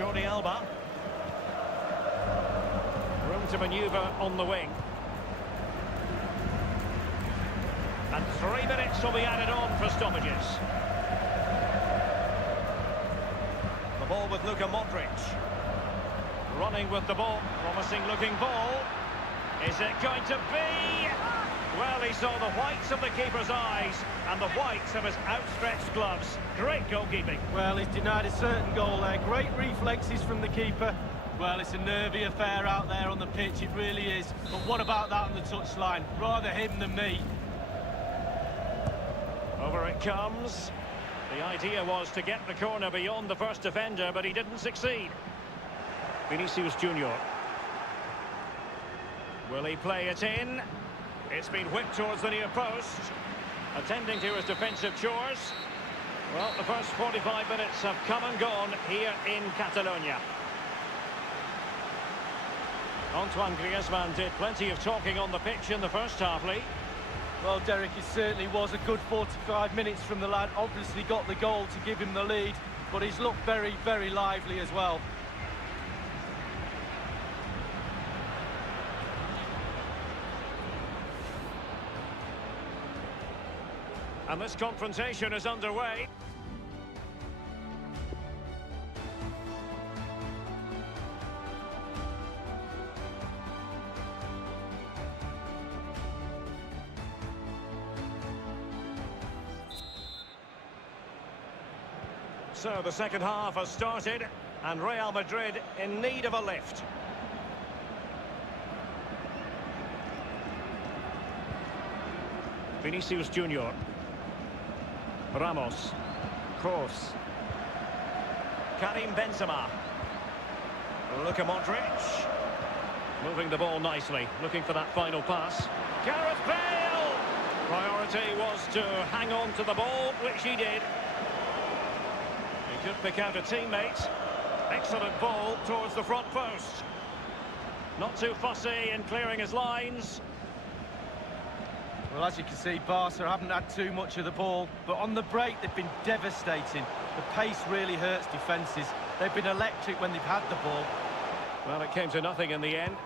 Jordi Alba. Room to manoeuvre on the wing. And 3 minutes will be added on for stoppages. The ball with Luka Modric. Running with the ball. Promising looking ball. Is it going to be? Well, he saw the whites of the keeper's eyes and the whites of his outstretched gloves. Great goalkeeping. Well, he's denied a certain goal there. Great reflexes from the keeper. Well, it's a nervy affair out there on the pitch, it really is. But what about that on the touchline? Rather him than me. Over it comes. The idea was to get the corner beyond the first defender, but he didn't succeed. Vinicius Junior. Will he play it in? It's been whipped towards the near post. Attending to his defensive chores. Well, the first 45 minutes have come and gone here in Catalonia. Antoine Griezmann did plenty of talking on the pitch in the first half, Lee. Well, Derek, it certainly was a good 45 minutes from the lad. Obviously got the goal to give him the lead, but he's looked very, very lively as well. And this confrontation is underway. So the second half has started, and Real Madrid in need of a lift. Vinicius Junior. Ramos. Kroos. Karim Benzema. Luka Modric. Moving the ball nicely, looking for that final pass. Gareth Bale! Priority was to hang on to the ball, which he did. He could pick out a teammate. Excellent ball towards the front post. Not too fussy in clearing his lines. Well, as you can see, Barca haven't had too much of the ball, but on the break they've been devastating. The pace really hurts defences. They've been electric when they've had the ball. Well, it came to nothing in the end.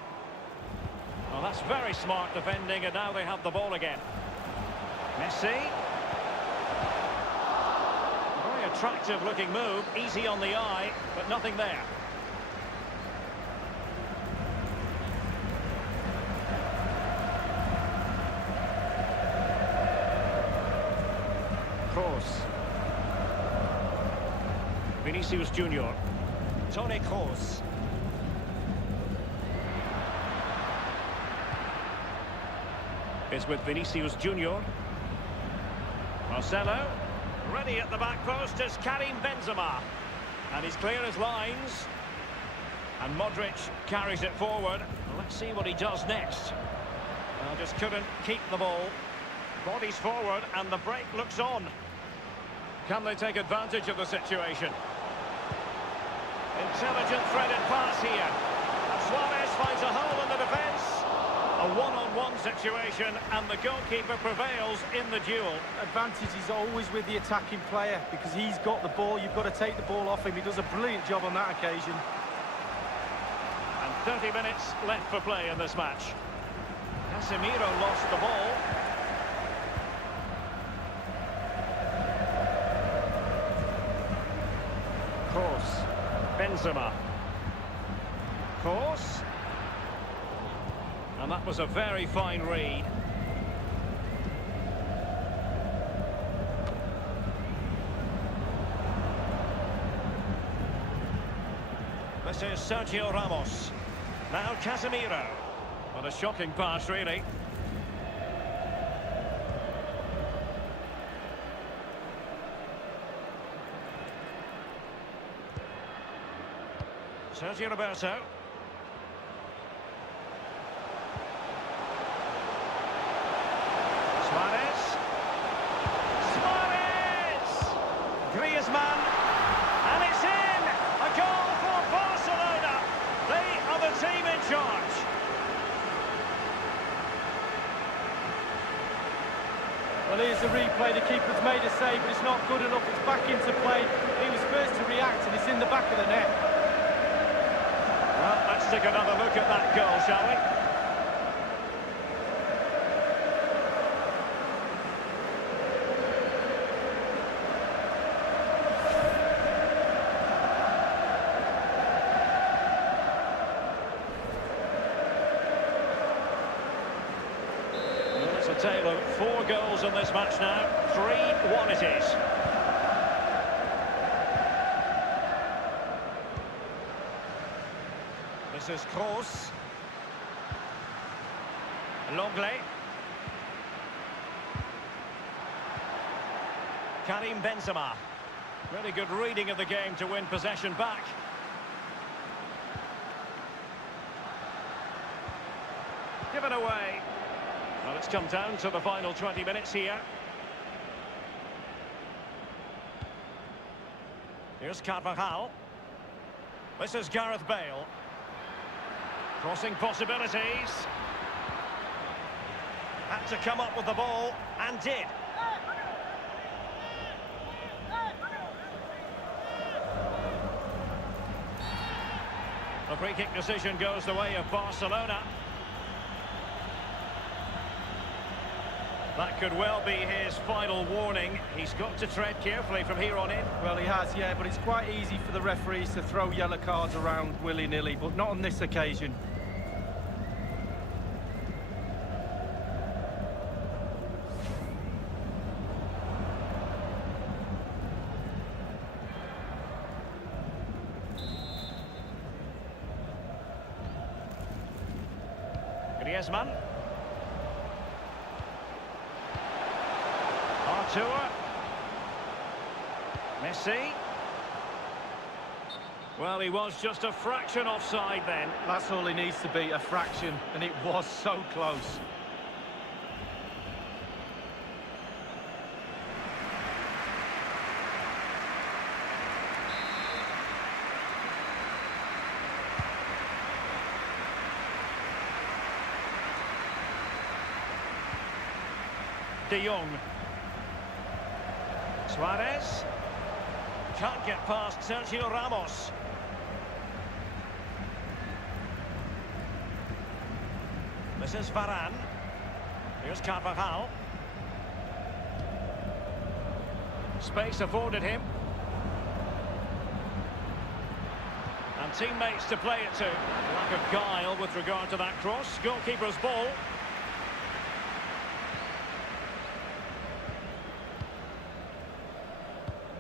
Well, that's very smart defending, and now they have the ball again. Messi. Very attractive looking move, easy on the eye, but nothing there. Kroos. Vinicius Junior. Toni Kroos. It's with Vinicius Junior. Marcelo. Ready at the back post is Karim Benzema. And he's clear as lines. And Modric carries it forward. Let's see what he does next. Just couldn't keep the ball. Bodies forward and the break looks on. Can they take advantage of the situation? Intelligent threaded pass here. And Suarez finds a hole in the defence. A one-on-one situation and the goalkeeper prevails in the duel. Advantage is always with the attacking player because he's got the ball. You've got to take the ball off him. He does a brilliant job on that occasion. And 30 minutes left for play in this match. Casemiro lost the ball. Kroos. Benzema. Kroos. And that was a very fine read. This is Sergio Ramos. Now Casemiro. What a shocking pass, really. Sergio Roberto. Suarez. Suarez! Griezmann. And it's in! A goal for Barcelona. They are the team in charge. Well, here's the replay. The keeper's made a save, but it's not good enough. It's back into play. He was first to react, and it's in the back of the net. Well, let's take another look at that goal, shall we? Well, it's a tale of 4 goals in this match now. 3-1 it is. This is Kroos. Longley. Karim Benzema. Really good reading of the game to win possession back. Given away. Well, it's come down to the final 20 minutes here. Here's Carvajal. This is Gareth Bale. Crossing possibilities. Had to come up with the ball, and did. The free kick decision goes the way of Barcelona. That could well be his final warning. He's got to tread carefully from here on in. Well, he has, yeah, but it's quite easy for the referees to throw yellow cards around willy-nilly, but not on this occasion. Griezmann. Artur. Messi. Well, he was just a fraction offside then. That's all he needs to be, a fraction, and it was so close. De Jong. Suarez. Can't get past Sergio Ramos. This is Varane. Here's Carvajal. Space afforded him. And teammates to play it to. Lack of guile with regard to that cross. Goalkeeper's ball.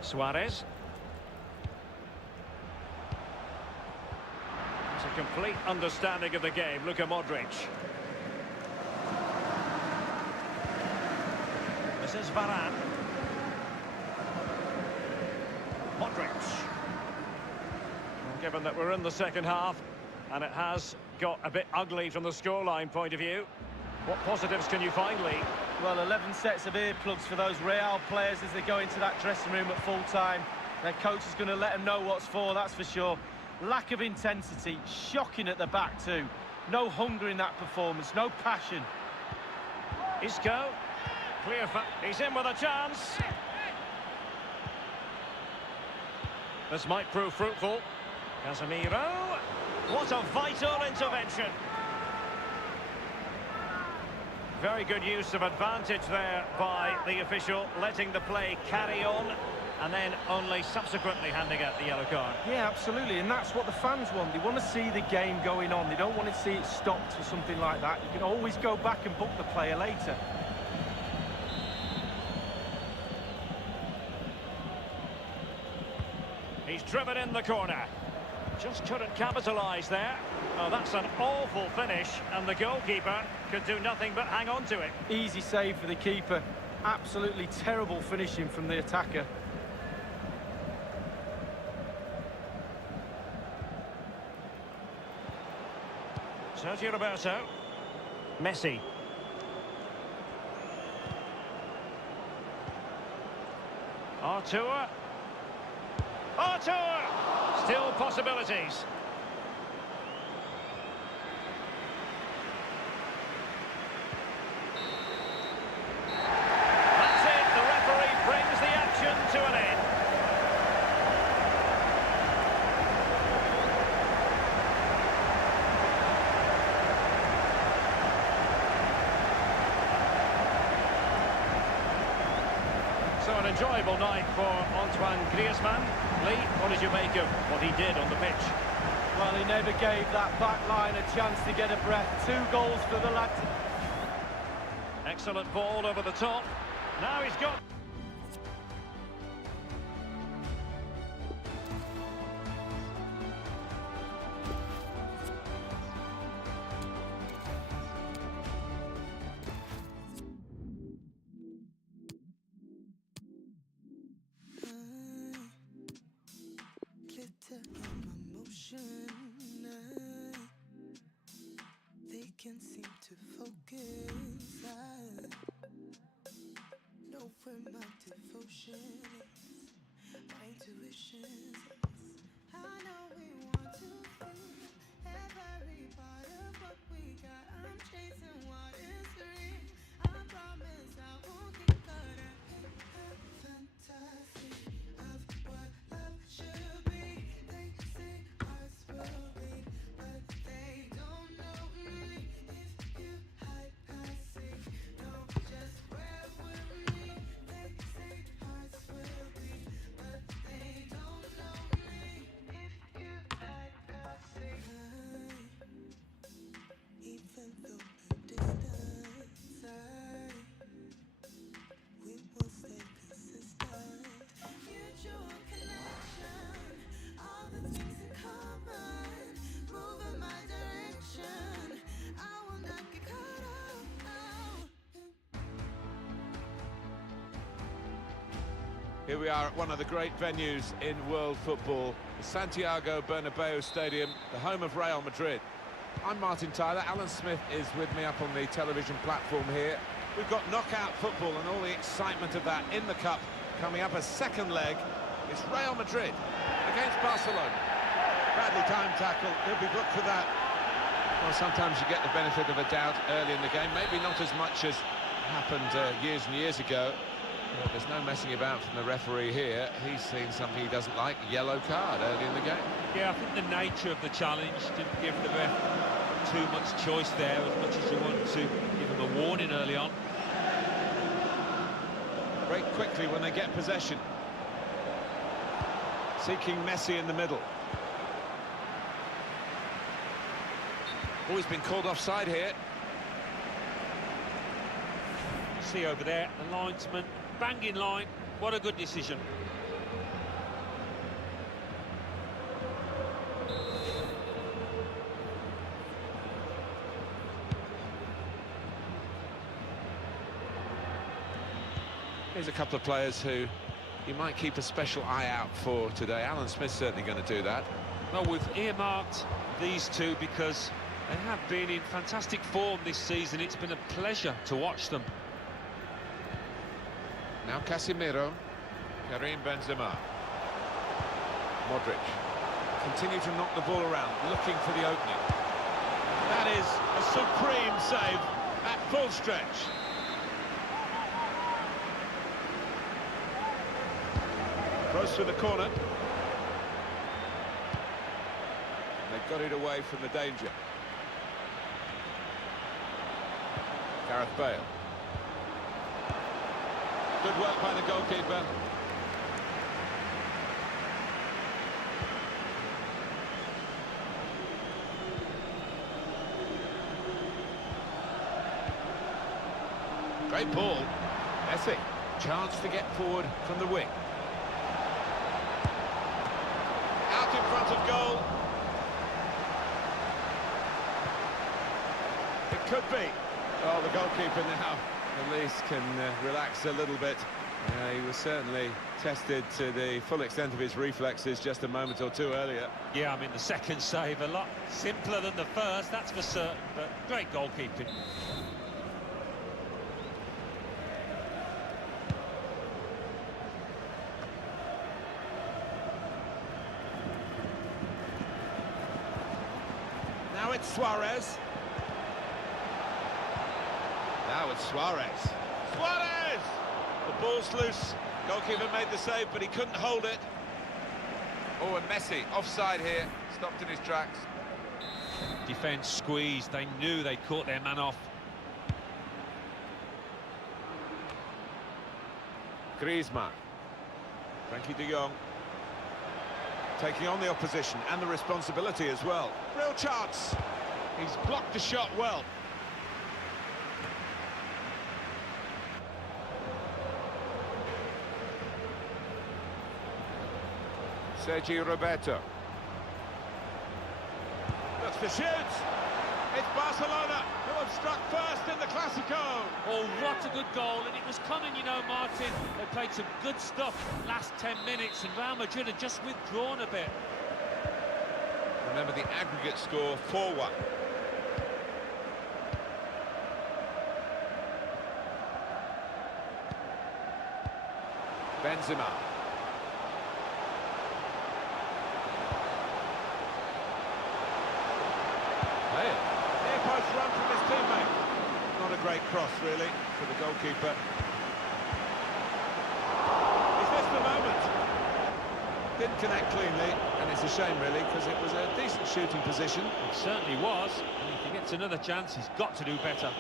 Suarez. It's a complete understanding of the game. Luka Modric. This is Varane. Modric. Well, given that we're in the second half, and it has got a bit ugly from the scoreline point of view, what positives can you find, Lee? Well, 11 sets of earplugs for those Real players as they go into that dressing room at full time. Their coach is going to let them know what's for, that's for sure. Lack of intensity, shocking at the back too. No hunger in that performance, no passion. Isco, clear, he's in with a chance. This might prove fruitful. Casemiro, what a vital intervention. Very good use of advantage there by the official, letting the play carry on, and then only subsequently handing out the yellow card. Yeah, absolutely, and that's what the fans want. They want to see the game going on. They don't want to see it stopped for something like that. You can always go back and book the player later. He's driven in the corner. Just couldn't capitalise there. Oh, that's an awful finish, and the goalkeeper could do nothing but hang on to it. Easy save for the keeper. Absolutely terrible finishing from the attacker. Sergio Roberto. Messi. Artur. Artur! Still possibilities. That's it. The referee brings the action to an end. enjoyable night for Antoine Griezmann. Lee, what did you make of what he did on the pitch? Well, he never gave that back line a chance to get a breath. 2 goals for the lad. Excellent ball over the top. Now he's got... They can't seem to focus. I know where my devotion is, my intuition is. I know we want to feel every part of what we got. I'm chasing what is real. I promise I won't get caught up in a fantasy of what love should be. They say hearts will beat, but they don't know me. If you hide, I see. No, just where with me. They say hearts will beat, but they don't know me. If you hide, I see. Even though the distance, we will stay consistent. Mutual connection, all the things in common, move in my direction. I will not get caught up. Here we are at one of the great venues in world football, the Santiago Bernabeu Stadium, the home of Real Madrid. I'm Martin Tyler. Alan Smith is with me up on the television platform here. We've got knockout football and all the excitement of that in the Cup. Coming up a second leg, it's Real Madrid against Barcelona. Badly timed tackle, he'll be booked for that. Well, sometimes you get the benefit of a doubt early in the game, maybe not as much as happened years and years ago. But there's no messing about from the referee here. He's seen something he doesn't like, yellow card early in the game. Yeah, I think the nature of the challenge didn't give the ref too much choice there, as much as you want to give him a warning early on. Break quickly when they get possession. Seeking Messi in the middle. Oh, he's been called offside here. See over there, the linesman, banging line. What a good decision. Here's a couple of players who you might keep a special eye out for today. Alan Smith's certainly going to do that. Well, we've earmarked these two because they have been in fantastic form this season. It's been a pleasure to watch them. Now Casemiro, Karim Benzema, Modric. Continue to knock the ball around, looking for the opening. That is a supreme save at full stretch. Close to the corner. They've got it away from the danger. Gareth Bale. Good work by the goalkeeper. Great ball. Messi. Chance to get forward from the wing. Out in front of goal. It could be. Oh, the goalkeeper now at least can relax a little bit. He was certainly tested to the full extent of his reflexes just a moment or two earlier. Yeah, I mean, the second save a lot simpler than the first, that's for certain, but great goalkeeping. Now it's Suarez. Now it's Suarez. Suarez! The ball's loose. Goalkeeper made the save, but he couldn't hold it. Oh, and Messi offside here. Stopped in his tracks. Defence squeezed. They knew they caught their man off. Griezmann. Frankie de Jong taking on the opposition and the responsibility as well. Real chance. He's blocked the shot well. Sergio Roberto. Looks to shoot. It's Barcelona who have struck first in the Clásico. Oh, what a good goal, and it was coming, you know, Martin. They played some good stuff last 10 minutes, and Real Madrid had just withdrawn a bit. Remember the aggregate score, 4-1. Benzema. Bale. Near post run from his teammate. Not a great cross, really, for the goalkeeper. Is this the moment? Didn't connect cleanly, and it's a shame, really, because it was a decent shooting position. It certainly was, and if he gets another chance, he's got to do better.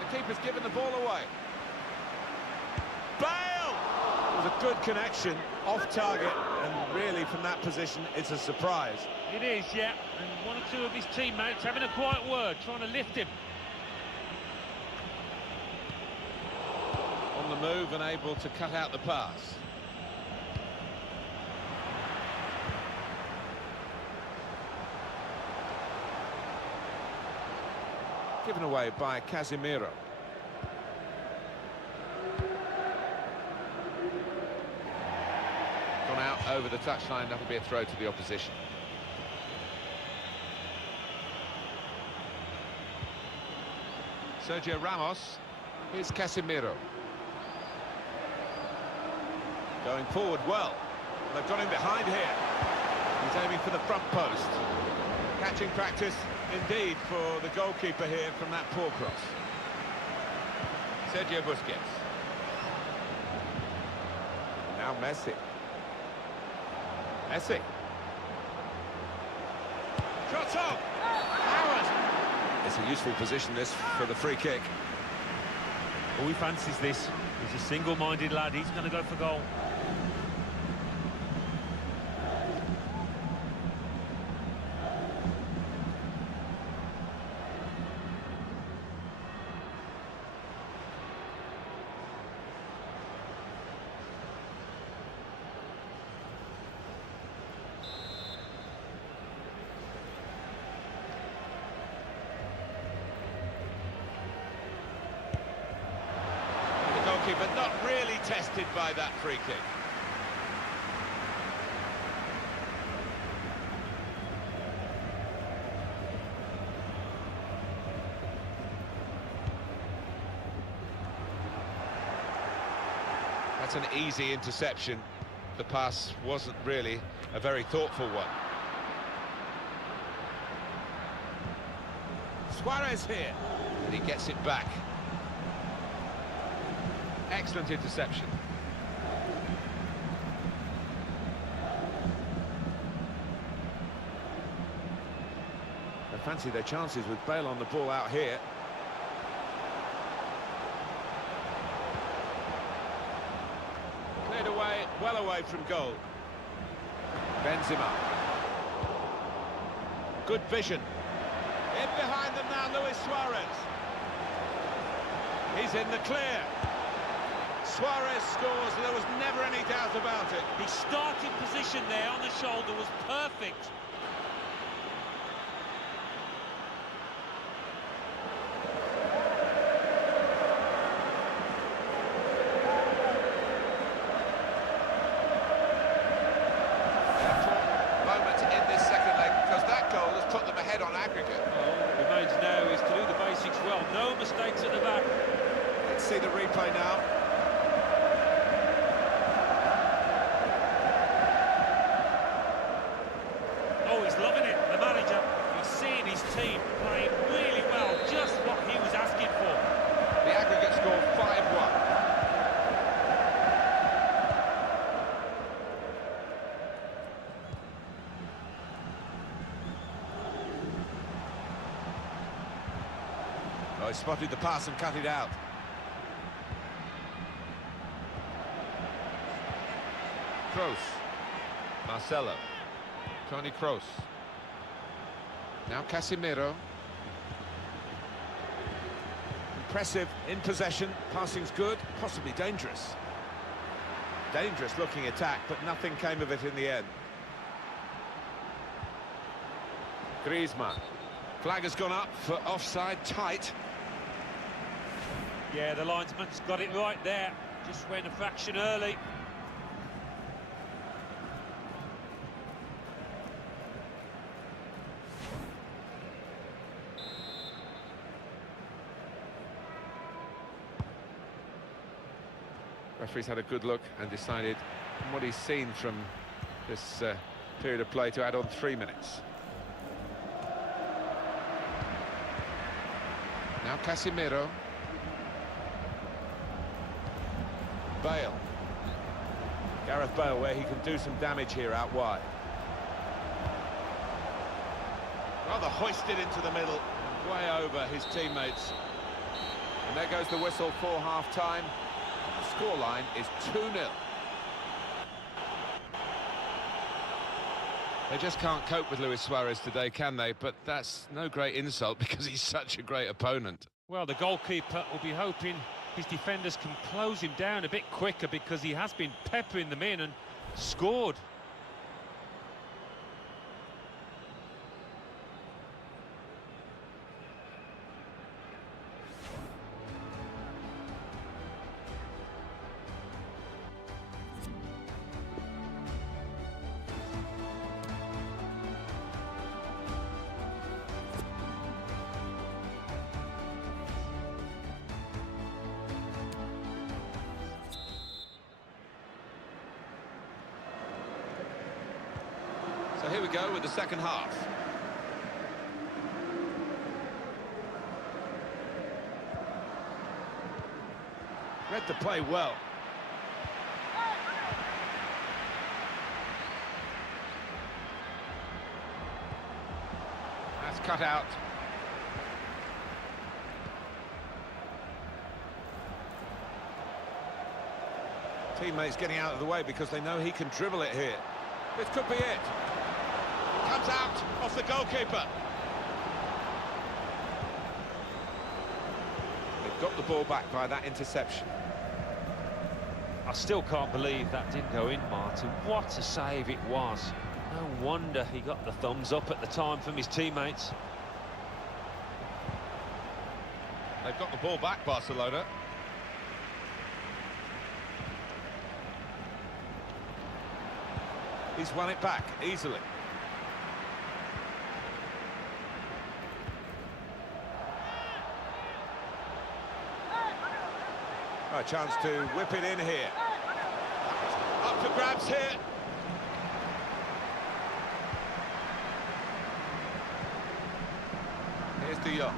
The keeper's given the ball away. Bale! It was a good connection, off target, and really from that position, it's a surprise. It is, yeah, and one or two of his teammates having a quiet word, trying to lift him. On the move and able to cut out the pass. Given away by Casemiro. Gone out over the touchline, that'll be a throw to the opposition. Sergio Ramos, here's Casemiro. Going forward well. They've got him behind here. He's aiming for the front post. Catching practice indeed for the goalkeeper here from that poor cross. Sergio Busquets. Now Messi. Messi. Shot up! Howard! It's a useful position, this, for the free kick. Oh, he fancies this. He's a single-minded lad. He's going to go for goal. But not really tested by that free kick. That's an easy interception. The pass wasn't really a very thoughtful one. Suarez here, and he gets it back. Excellent interception. They fancy their chances with Bale on the ball out here. Cleared away, well away from goal. Benzema. Good vision. In behind them now, Luis Suarez. He's in the clear. Suarez scores, there was never any doubt about it. His starting position there on the shoulder was perfect. Moment in this second leg, because that goal has put them ahead on aggregate. All remains now is to do the basics well. No mistakes at the back. Let's see the replay now. Oh, he's loving it, the manager. He's seeing his team playing really well, just what he was asking for. The aggregate score 5-1. Oh, he spotted the pass and cut it out. Kroos. Marcelo. Toni Kroos. Now Casemiro. Impressive in possession. Passing's good, possibly dangerous. Dangerous looking attack, but nothing came of it in the end. Griezmann. Flag has gone up for offside tight. Yeah, the linesman's got it right there. Just went a fraction early. Referee's had a good look and decided, from what he's seen from this period of play, to add on 3 minutes. Now Casemiro. Bale. Gareth Bale, where he can do some damage here out wide. Rather hoisted into the middle, way over his teammates. And there goes the whistle for half-time. The scoreline is 2-0. They just can't cope with Luis Suarez today, can they? But that's no great insult because he's such a great opponent. Well, the goalkeeper will be hoping his defenders can close him down a bit quicker, because he has been peppering them in and scored. So here we go with the second half. Read the play well. That's cut out. Teammates getting out of the way because they know he can dribble it here. This could be it. Comes out off the goalkeeper. They've got the ball back by that interception. I still can't believe that didn't go in, Martin. What a save it was. No wonder he got the thumbs up at the time from his teammates. They've got the ball back, Barcelona. He's won it back easily. A chance to whip it in here. Up to grabs here. Here's De Jong.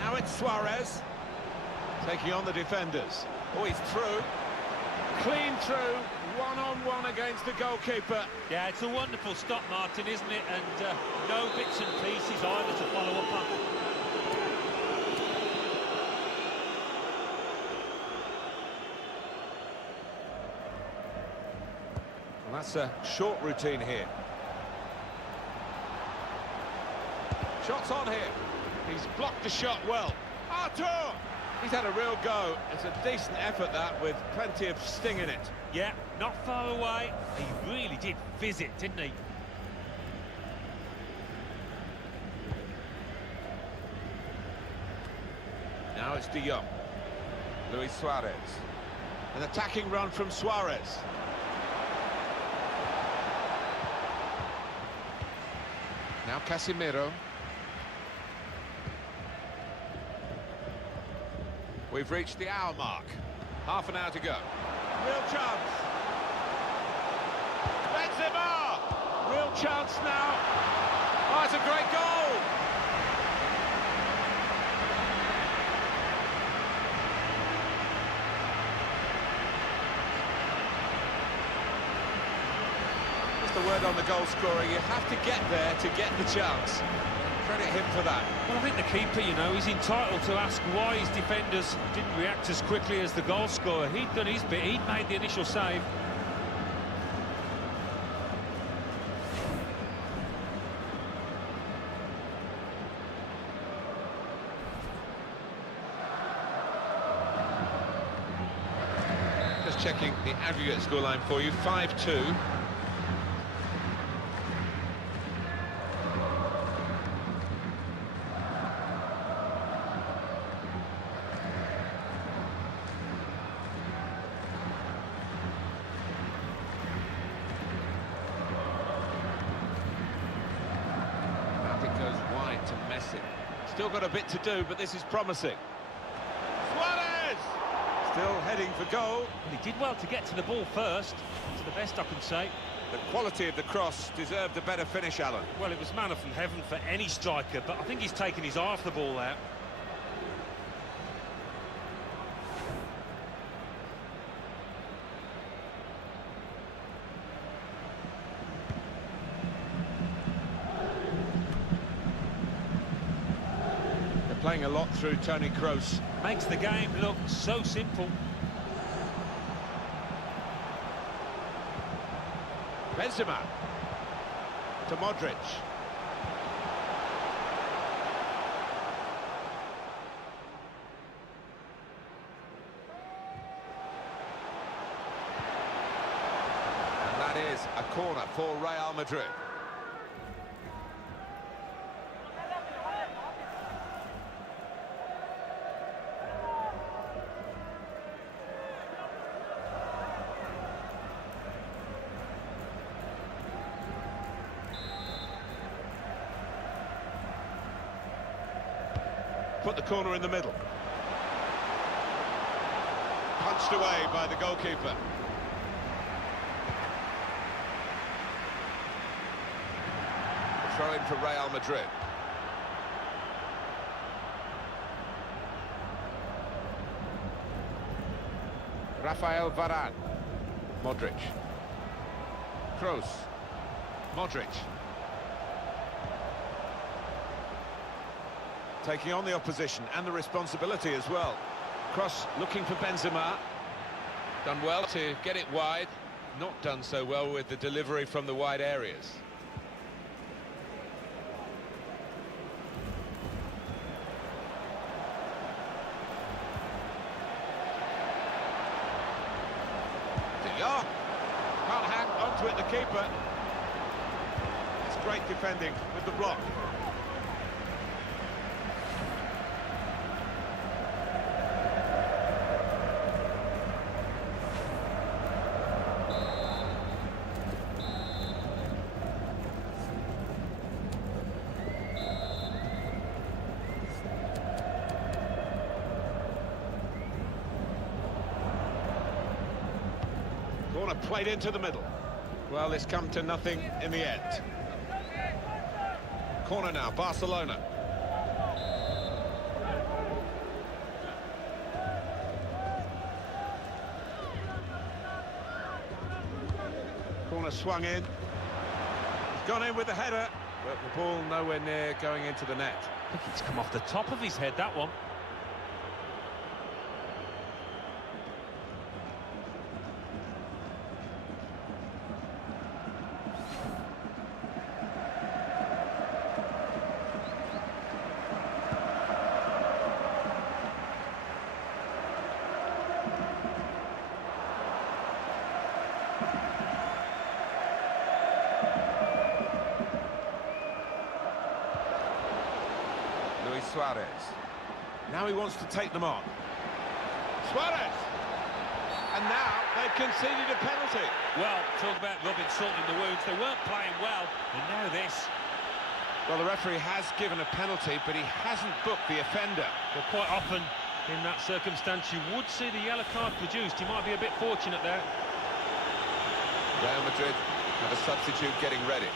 Now it's Suarez. Taking on the defenders. Oh, he's through. Clean through. One-on-one against the goalkeeper. Yeah, it's a wonderful stop, Martin, isn't it? And no bits and pieces either to follow up on. Well, that's a short routine here. Shots on here. He's blocked the shot well. Artur! He's had a real go. It's a decent effort, that, with plenty of sting in it. Yeah, not far away. He really did fizz it, didn't he? Now it's De Jong. Luis Suarez. An attacking run from Suarez. Now Casemiro. We've reached the hour mark. Half an hour to go. Real chance. Benzema! Real chance now. Oh, it's a great goal! Just a word on the goal scorer. You have to get there to get the chance. credit him for that. Well, I think the keeper, you know, he's entitled to ask why his defenders didn't react as quickly as the goal scorer. He'd done his bit, he'd made the initial save. Just checking the aggregate scoreline for you, 5-2. Still got a bit to do, but this is promising. Suarez! Still heading for goal. Well, he did well to get to the ball first, to the best I can say. The quality of the cross deserved a better finish, Alan. Well, it was manna from heaven for any striker, but I think he's taken his eye off the ball there. Playing a lot through Toni Kroos. Makes the game look so simple. Benzema to Modric. And that is a corner for Real Madrid. Put the corner in the middle. Punched away by the goalkeeper. Throw in for Real Madrid. Rafael Varane. Modric. Kroos. Modric. Taking on the opposition and the responsibility as well. Cross looking for Benzema. Done well to get it wide. Not done so well with the delivery from the wide areas. Oh, can't hang onto it, the keeper. It's great defending with the block. Corner played into the middle. Well, it's come to nothing in the end. Corner now, Barcelona. Corner swung in. He's gone in with the header, but the ball nowhere near going into the net. I think it's come off the top of his head, that one. Suarez. Now he wants to take them on. Suarez! And now they've conceded a penalty. Well, talk about rubbing salt in the wounds. They weren't playing well, and now this. Well, the referee has given a penalty, but he hasn't booked the offender. Well, quite often in that circumstance, you would see the yellow card produced. He might be a bit fortunate there. Real Madrid have a substitute getting ready.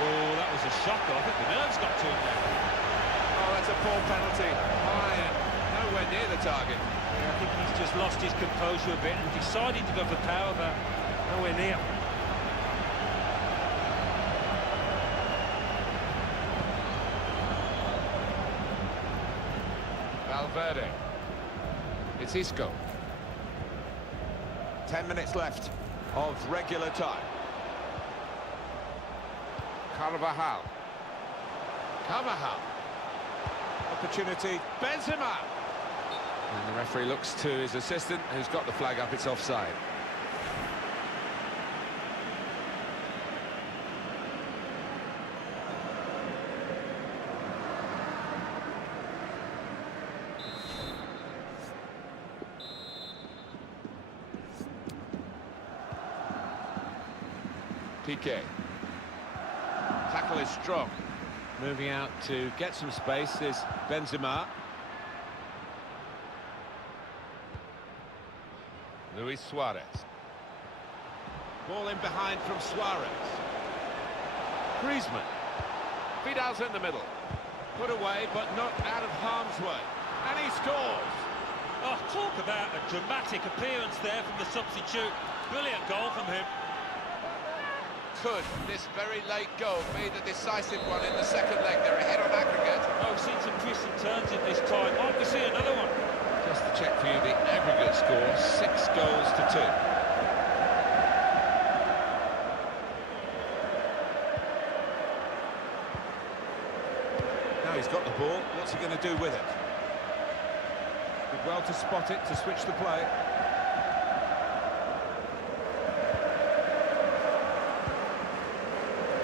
Oh, that was a shocker. I think the nerves got to him there. Oh, that's a poor penalty. High and nowhere near the target. Yeah, I think he's just lost his composure a bit and decided to go for power, but nowhere near. Valverde. It's Isco. 10 minutes left of regular time. Carvajal. Opportunity. Benzema. And the referee looks to his assistant, who's got the flag up. It's offside. Piqué. Tackle is strong. Moving out to get some space is Benzema. Luis Suarez. Ball in behind from Suarez. Griezmann. Vidal's in the middle. Put away, but not out of harm's way. And he scores! Oh, talk about a dramatic appearance there from the substitute. Brilliant goal from him. Could this very late goal be the decisive one in the second leg? They're ahead on aggregate. Oh, we've seen some twists and turns in this time. Might we see another one? Just to check for you the aggregate score, 6 goals to 2. Now he's got the ball, what's he going to do with it? Did well to spot it, to switch the play.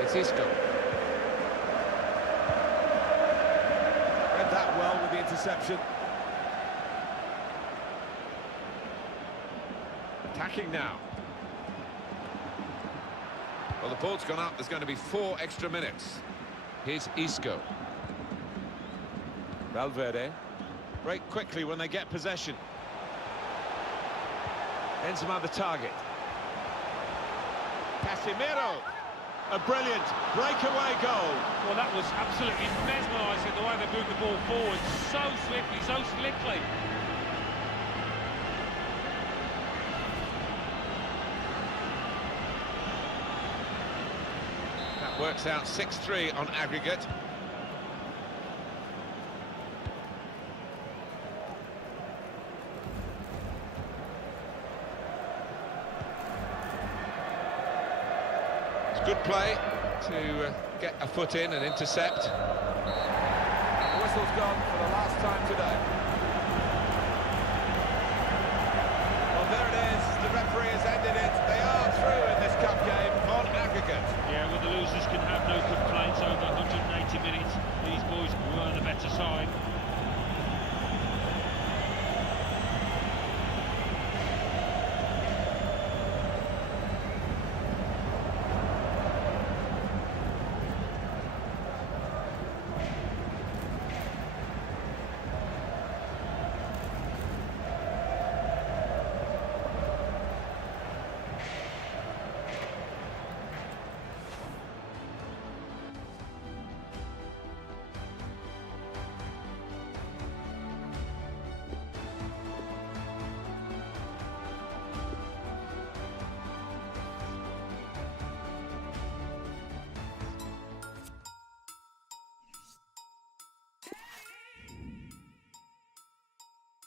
It's Isco. Read that well with the interception. Attacking now. Well, the ball's gone up. There's going to be 4 extra minutes. Here's Isco. Valverde. Break quickly when they get possession. Benzema the target. Casemiro. A brilliant breakaway goal. Well, that was absolutely mesmerising, the way they moved the ball forward. So swiftly, so slickly. That works out 6-3 on aggregate. Good play to get a foot in and intercept. The whistle's gone for the last time today. Well, there it is. The referee has ended it. They are through in this cup game on aggregate. Yeah, well, the losers can have no complaints over 180 minutes. These boys were the better side.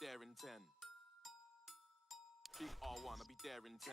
There in 10. Big R wanna be there in 10.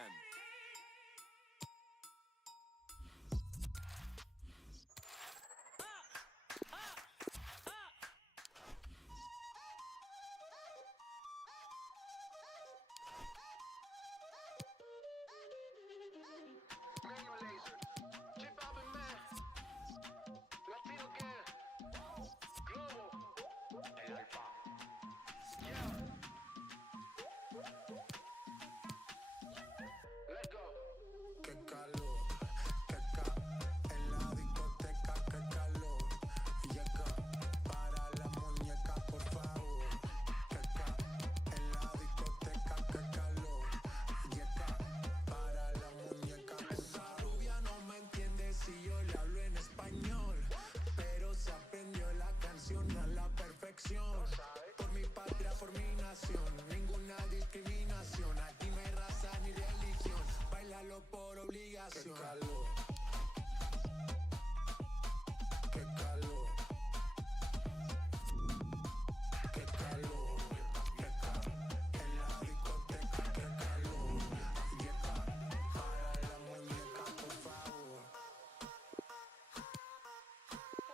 presión. Qué calor. Qué calor. En la discoteca, qué calor. Para la muñeca, por favor.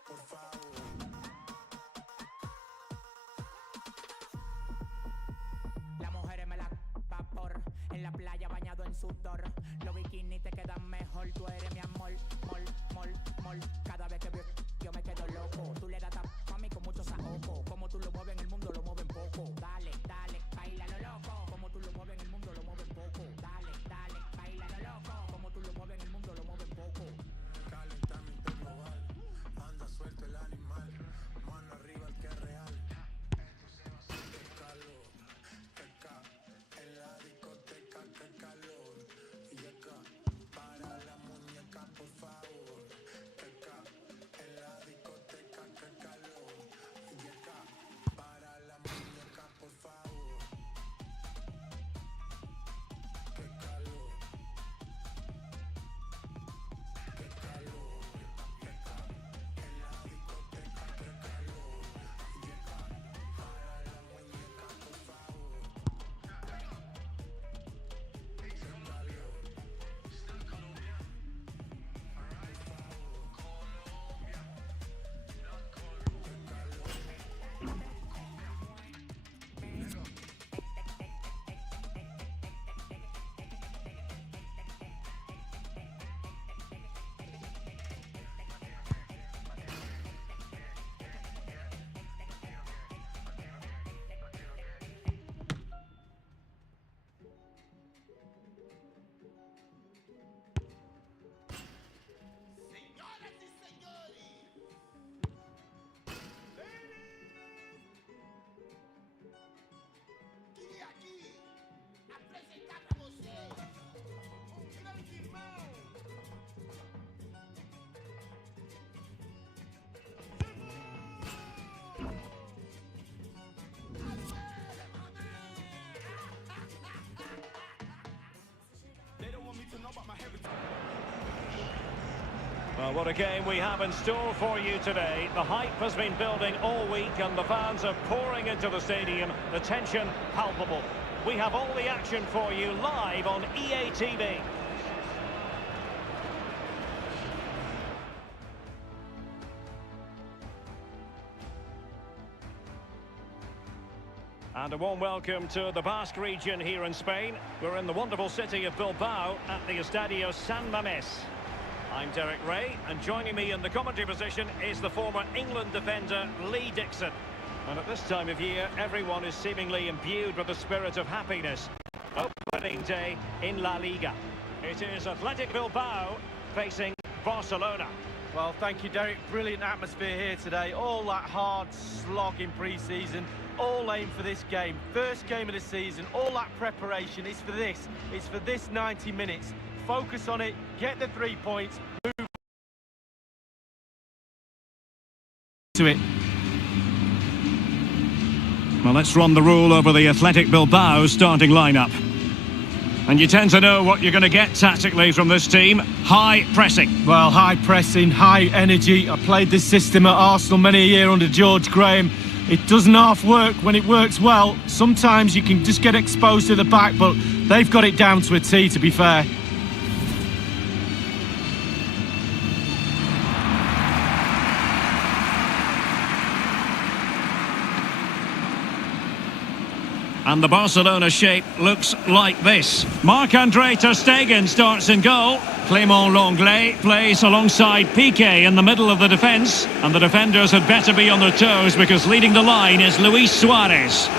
Por favor. Las mujeres me la vapor. En la playa bañado en sudor. Los bikinis te quedan mejor. Tú eres mi amor, mol, mol, mol. Cada vez que veo yo me quedo loco. Tú le das tap a mí con mucho saoco. Como tú lo mueves en el mundo, lo mueven poco. Dale, dale, baila lo loco. Como tú lo mueves en el mundo, lo mueven poco. Dale, dale, baila lo loco. Como tú lo mueves en el mundo, lo mueven poco. Calentamiento global. Anda suelto el animal. Mano arriba el que es real. Qué calor. En la discoteca, qué calor. Y acá, para la muñeca, por favor. En la discoteca, qué calor. Y acá, para la muñeca, por favor. Qué calor. Qué calor. En la discoteca, qué calor. Y acá, para la muñeca, por favor. Señoras y señores. Queria aqui apresentar pra vocês um grande irmão. They don't want me to know about my heritage. Well, what a game we have in store for you today. The hype has been building all week and the fans are pouring into the stadium. The tension palpable. We have all the action for you live on EA TV. And a warm welcome to the Basque region here in Spain. We're in the wonderful city of Bilbao at the Estadio San Mamés. I'm Derek Ray, and joining me in the commentary position is the former England defender Lee Dixon. And at this time of year, everyone is seemingly imbued with the spirit of happiness. Opening day in La Liga. It is Athletic Bilbao facing Barcelona. Well, thank you, Derek. Brilliant atmosphere here today. All that hard slog in pre-season, all aim for this game. First game of the season, all that preparation is for this. It's for this 90 minutes. Focus on it, get the 3 points, move to it. Well, let's run the rule over the Athletic Bilbao starting lineup. And you tend to know what you're going to get tactically from this team. High pressing. Well, high pressing, high energy. I played this system at Arsenal many a year under George Graham. It doesn't half work. When it works well, sometimes you can just get exposed to the back, but they've got it down to a T, to be fair. And the Barcelona shape looks like this. Marc-Andre ter Stegen starts in goal. Clément Lenglet plays alongside Piqué in the middle of the defence. And the defenders had better be on their toes because leading the line is Luis Suarez.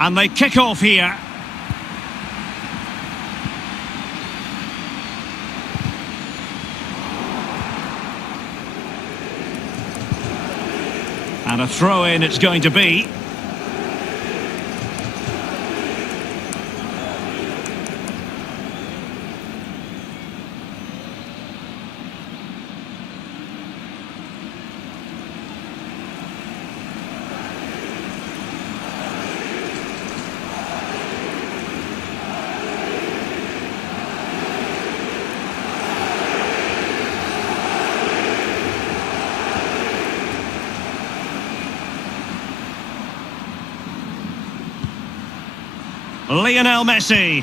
And they kick off here. And a throw-in it's going to be. Lionel Messi.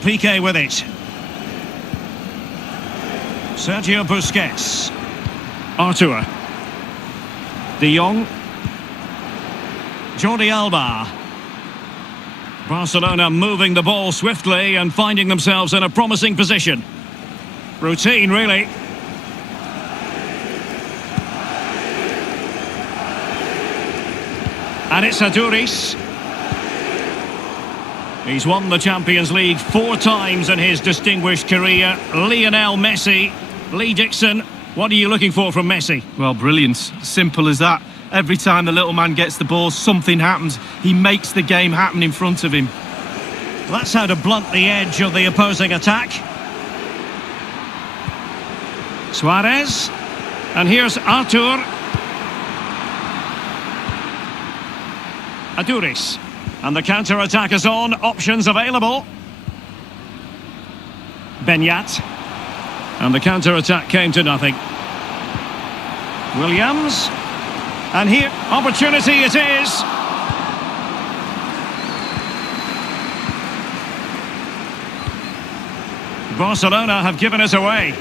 Piqué with it. Sergio Busquets. Artur. De Jong. Jordi Alba. Barcelona moving the ball swiftly and finding themselves in a promising position. Routine, really. And it's Aduris. He's won the Champions League 4 times in his distinguished career. Lionel Messi. Lee Dixon, what are you looking for from Messi? Well, brilliance. Simple as that. Every time the little man gets the ball, something happens. He makes the game happen in front of him. That's how to blunt the edge of the opposing attack. Suarez. And here's Artur. Aduris. And the counter-attack is on, options available. Benyat. And the counter-attack came to nothing. Williams. And here, opportunity it is. Barcelona have given it away.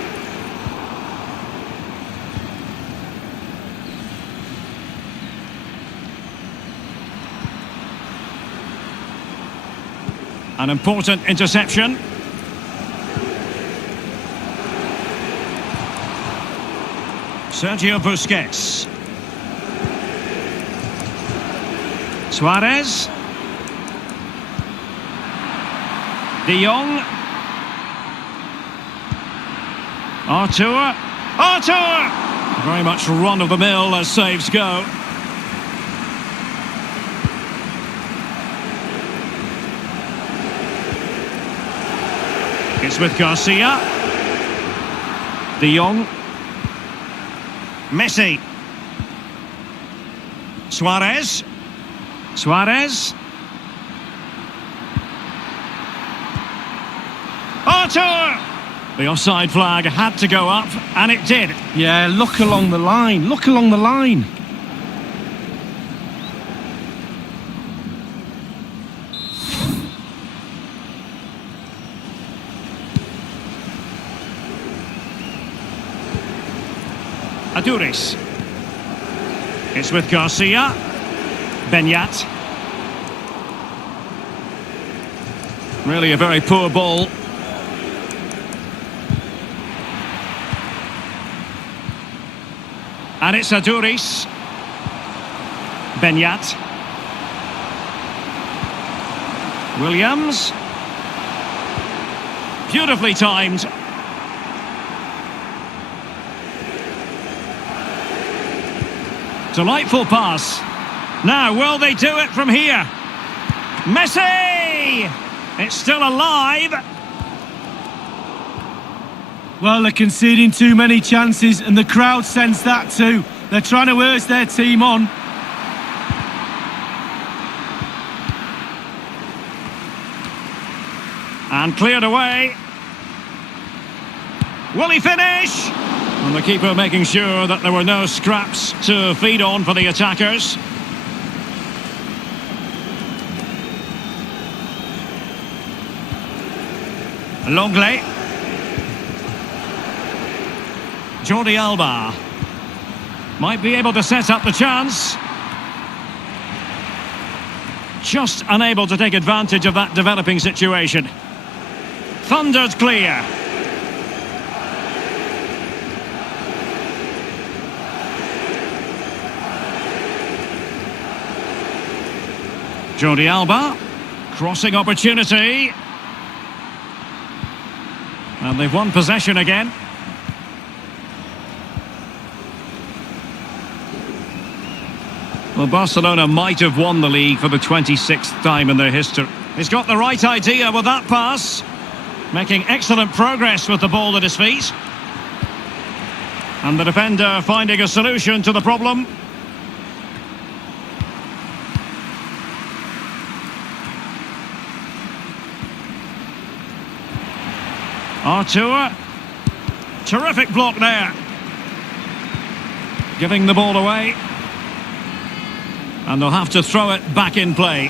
An important interception. Sergio Busquets. Suarez. De Jong. Artur. Artur! Very much run-of-the-mill as saves go. It's with Garcia. De Jong. Messi. Suarez. Suarez. Artur! The offside flag had to go up, and it did. Yeah, look along the line. Look along the line. Aduris. It's with Garcia. Benyat. Really a very poor ball. And it's Aduris. Benyat. Williams. Beautifully timed. Delightful pass. Now, will they do it from here? Messi! It's still alive. Well, they're conceding too many chances, and the crowd sense that too. They're trying to urge their team on. And cleared away. Will he finish? And the keeper making sure that there were no scraps to feed on for the attackers. Longley. Jordi Alba. Might be able to set up the chance. Just unable to take advantage of that developing situation. Thundered clear. Jordi Alba. Crossing opportunity. And they've won possession again. Well, Barcelona might have won the league for the 26th time in their history. He's got the right idea with that pass. Making excellent progress with the ball at his feet. And the defender finding a solution to the problem. Artur. Terrific block there. Giving the ball away. And they'll have to throw it back in play.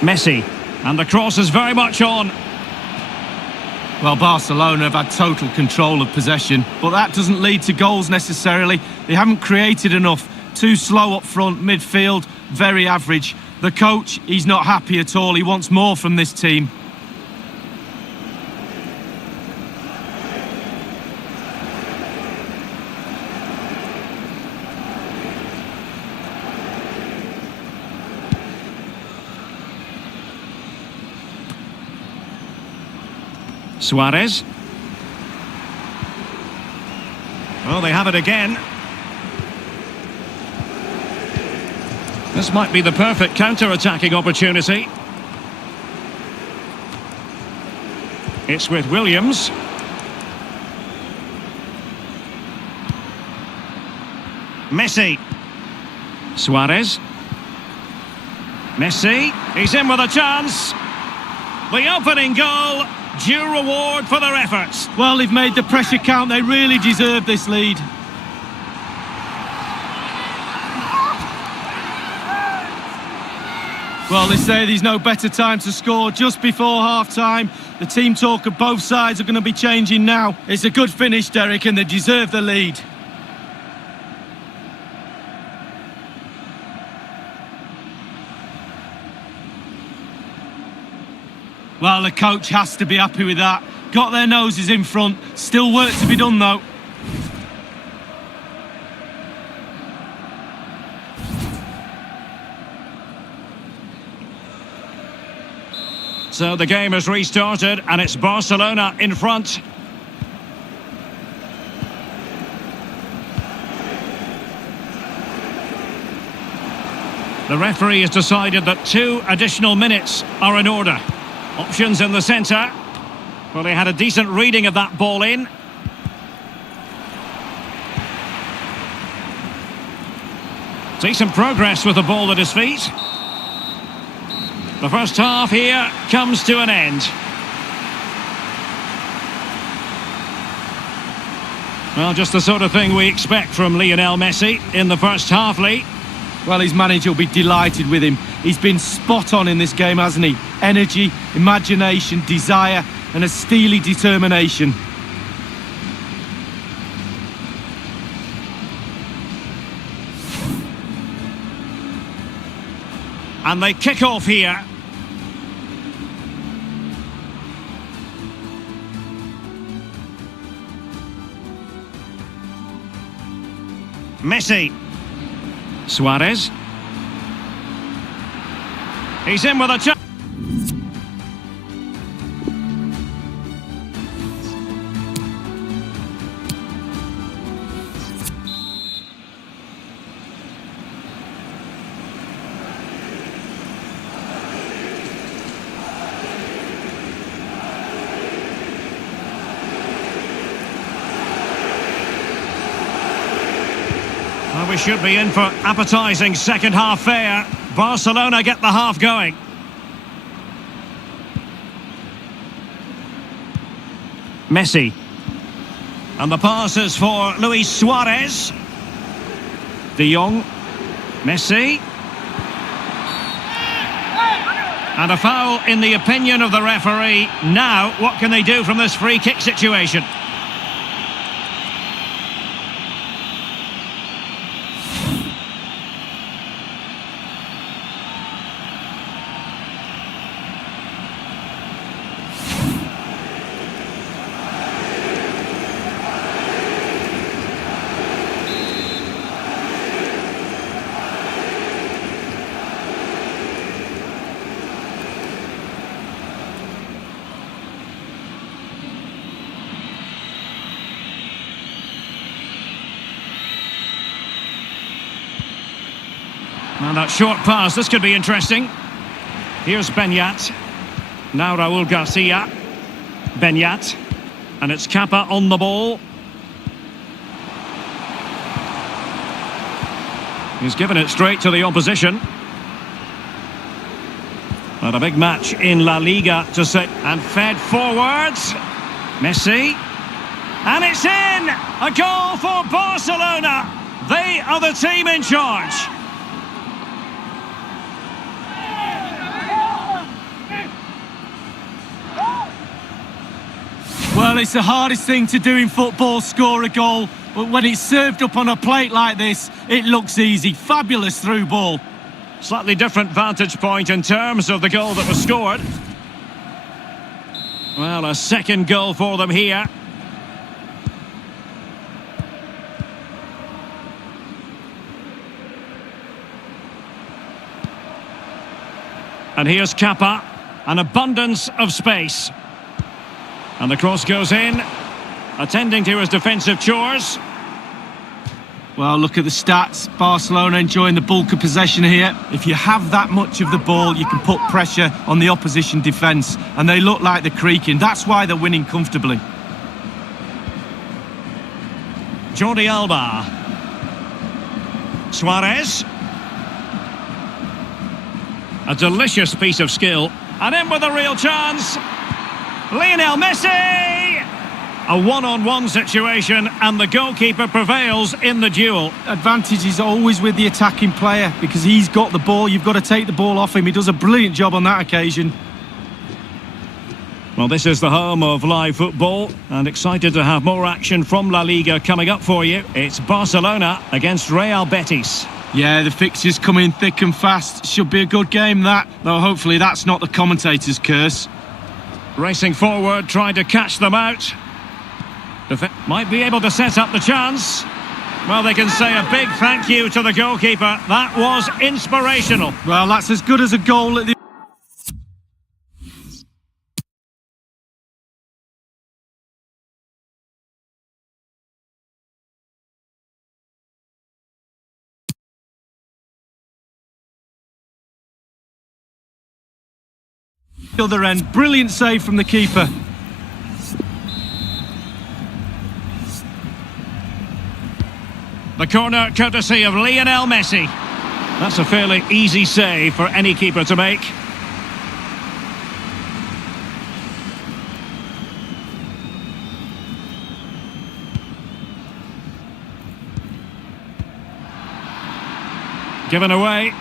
Messi. And the cross is very much on. Well, Barcelona have had total control of possession, but that doesn't lead to goals necessarily. They haven't created enough. Too slow up front, midfield, very average. The coach, he's not happy at all. He wants more from this team. Suarez. Well, they have it again. This might be the perfect counter-attacking opportunity. It's with Williams. Messi. Suarez. Messi. He's in with a chance. The opening goal. Due reward for their efforts. Well, they've made the pressure count. They really deserve this lead. Well, they say there's no better time to score just before half-time. The team talk of both sides are going to be changing now. It's a good finish, Derek, and they deserve the lead. Well, the coach has to be happy with that. Got their noses in front. Still work to be done, though. So the game has restarted and it's Barcelona in front. The referee has decided that 2 additional minutes are in order. Options in the centre. Well, they had a decent reading of that ball in. Decent progress with the ball at his feet. The first half here comes to an end. Well, just the sort of thing we expect from Lionel Messi in the first half, Lee. Well, his manager will be delighted with him. He's been spot on in this game, hasn't he? Energy, imagination, desire, and a steely determination. And they kick off here. Messi. Suarez. He's in with a chance. Well, we should be in for appetising second half fare. Barcelona get the half going. Messi. And the pass is for Luis Suarez. De Jong. Messi. And a foul in the opinion of the referee. Now, what can they do from this free kick situation? And that short pass, this could be interesting. Here's Benyat. Now Raul Garcia. Benyat. And it's Kappa on the ball. He's given it straight to the opposition. But a big match in La Liga to say. And fed forwards. Messi. And it's in! A goal for Barcelona. They are the team in charge. Well, it's the hardest thing to do in football, score a goal. But when it's served up on a plate like this, it looks easy. Fabulous through ball. Slightly different vantage point in terms of the goal that was scored. Well, a second goal for them here. And here's Kappa, an abundance of space. And the cross goes in, attending to his defensive chores. Well, look at the stats. Barcelona enjoying the bulk of possession here. If you have that much of the ball, you can put pressure on the opposition defence. And they look like they're creaking. That's why they're winning comfortably. Jordi Alba. Suarez. A delicious piece of skill. And in with a real chance. Lionel Messi! A one-on-one situation, and the goalkeeper prevails in the duel. Advantage is always with the attacking player because he's got the ball. You've got to take the ball off him. He does a brilliant job on that occasion. Well, this is the home of live football, and excited to have more action from La Liga coming up for you. It's Barcelona against Real Betis. Yeah, the fixtures come in thick and fast. Should be a good game, that. Though hopefully that's not the commentator's curse. Racing forward, trying to catch them out. Might be able to set up the chance. Well, they can say a big thank you to the goalkeeper. That was inspirational. Well, that's as good as a goal at the... other end. Brilliant save from the keeper. The corner courtesy of Lionel Messi. That's a fairly easy save for any keeper to make. Given away.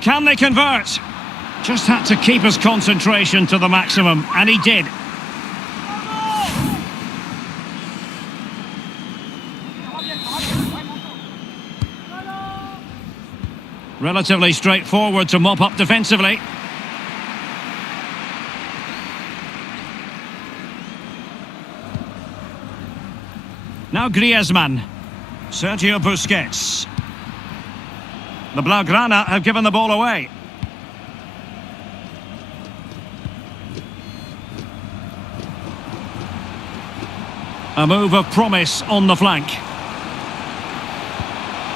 Can they convert? Just had to keep his concentration to the maximum, and he did. Relatively straightforward to mop up defensively. Now Griezmann. Sergio Busquets. The Blaugrana have given the ball away. A move of promise on the flank.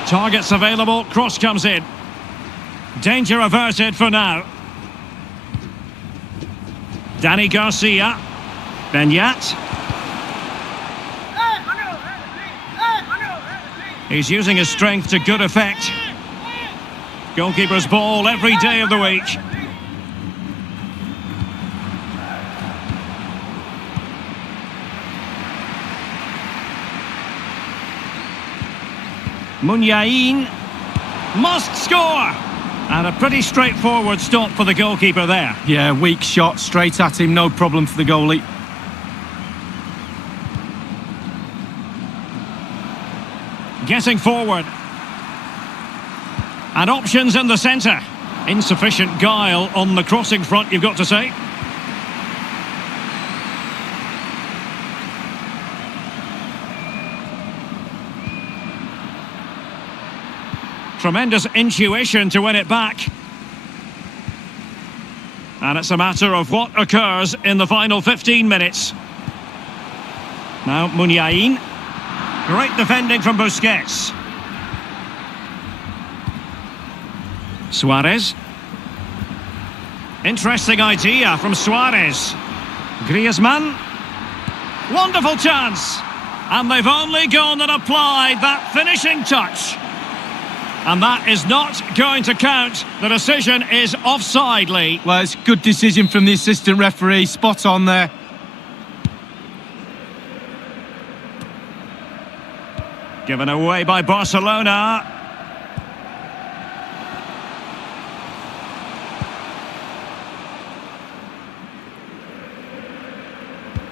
Targets available, cross comes in. Danger averted for now. Dani Garcia. Benyat. He's using his strength to good effect. Goalkeeper's ball every day of the week. Muniain must score. And a pretty straightforward stop for the goalkeeper there. Yeah, weak shot, straight at him, no problem for the goalie. Getting forward. And options in the centre. Insufficient guile on the crossing front, you've got to say. Tremendous intuition to win it back. And it's a matter of what occurs in the final 15 minutes. Now Muniain. Great defending from Busquets. Suarez. Interesting idea from Suarez. Griezmann. Wonderful chance. And they've only gone and applied that finishing touch. And that is not going to count. The decision is offside, Lee. Well, it's a good decision from the assistant referee. Spot on there. Given away by Barcelona.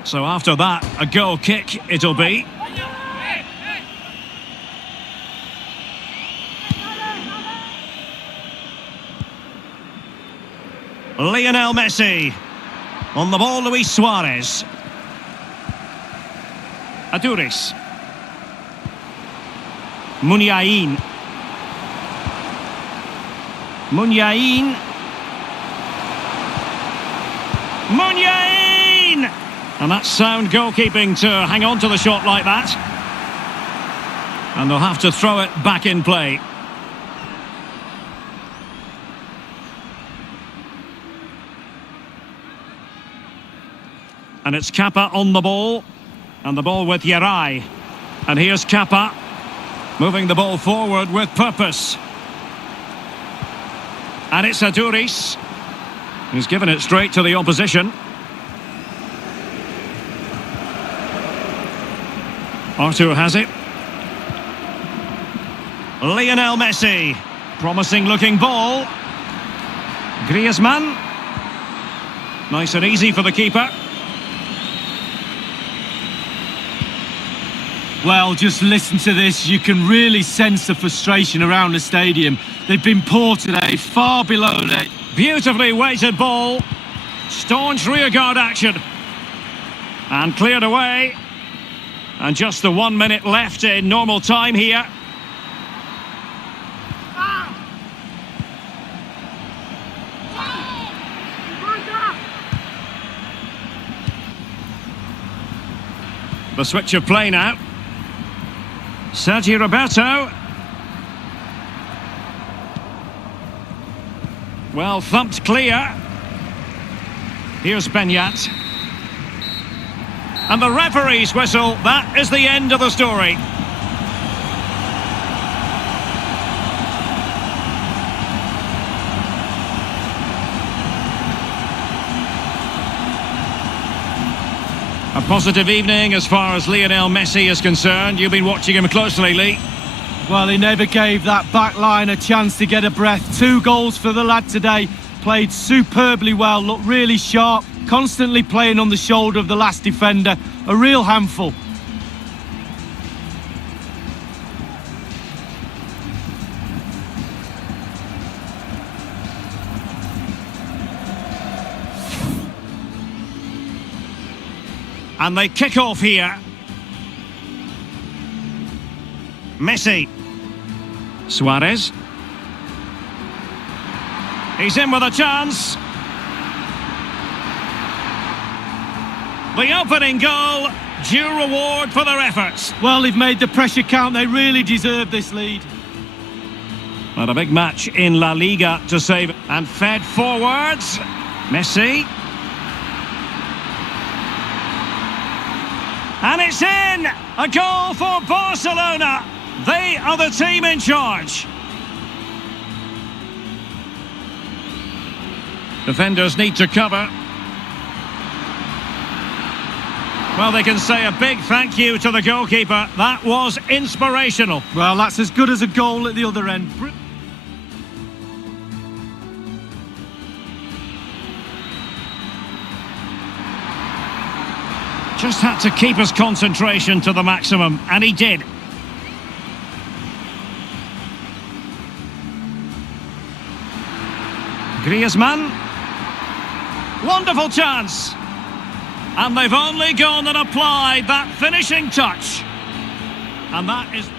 So after that, a goal kick it'll be. Lionel Messi. On the ball, Luis Suarez. Aduriz. Muniain. Muniain. Muniain! And that's sound goalkeeping to hang on to the shot like that. And they'll have to throw it back in play. And it's Kappa on the ball. And the ball with Yarai. And here's Kappa. Moving the ball forward with purpose. And it's Aduriz. He's given it straight to the opposition. Arthur has it. Lionel Messi. Promising looking ball. Griezmann. Nice and easy for the keeper. Well, just listen to this. You can really sense the frustration around the stadium. They've been poor today, far below it. Beautifully weighted ball. Staunch rearguard action. And cleared away. And just the 1 minute left in normal time here. The switch of play now. Sergio Roberto. Well thumped clear. Here's Benyat. And the referee's whistle. That is the end of the story. A positive evening as far as Lionel Messi is concerned. You've been watching him closely, Lee. Well, he never gave that back line a chance to get a breath. 2 goals for the lad today. Played superbly well, looked really sharp, constantly playing on the shoulder of the last defender. A real handful. And they kick off here. Messi. Suarez. He's in with a chance. The opening goal, due reward for their efforts. Well, they've made the pressure count. They really deserve this lead. But a big match in La Liga to save. And fed forwards. Messi. And it's in! A goal for Barcelona. They are the team in charge. Defenders need to cover. Well, they can say a big thank you to the goalkeeper. That was inspirational. Well, that's as good as a goal at the other end. Just had to keep his concentration to the maximum, and he did. Griezmann. Wonderful chance. And they've only gone and applied that finishing touch. And that is...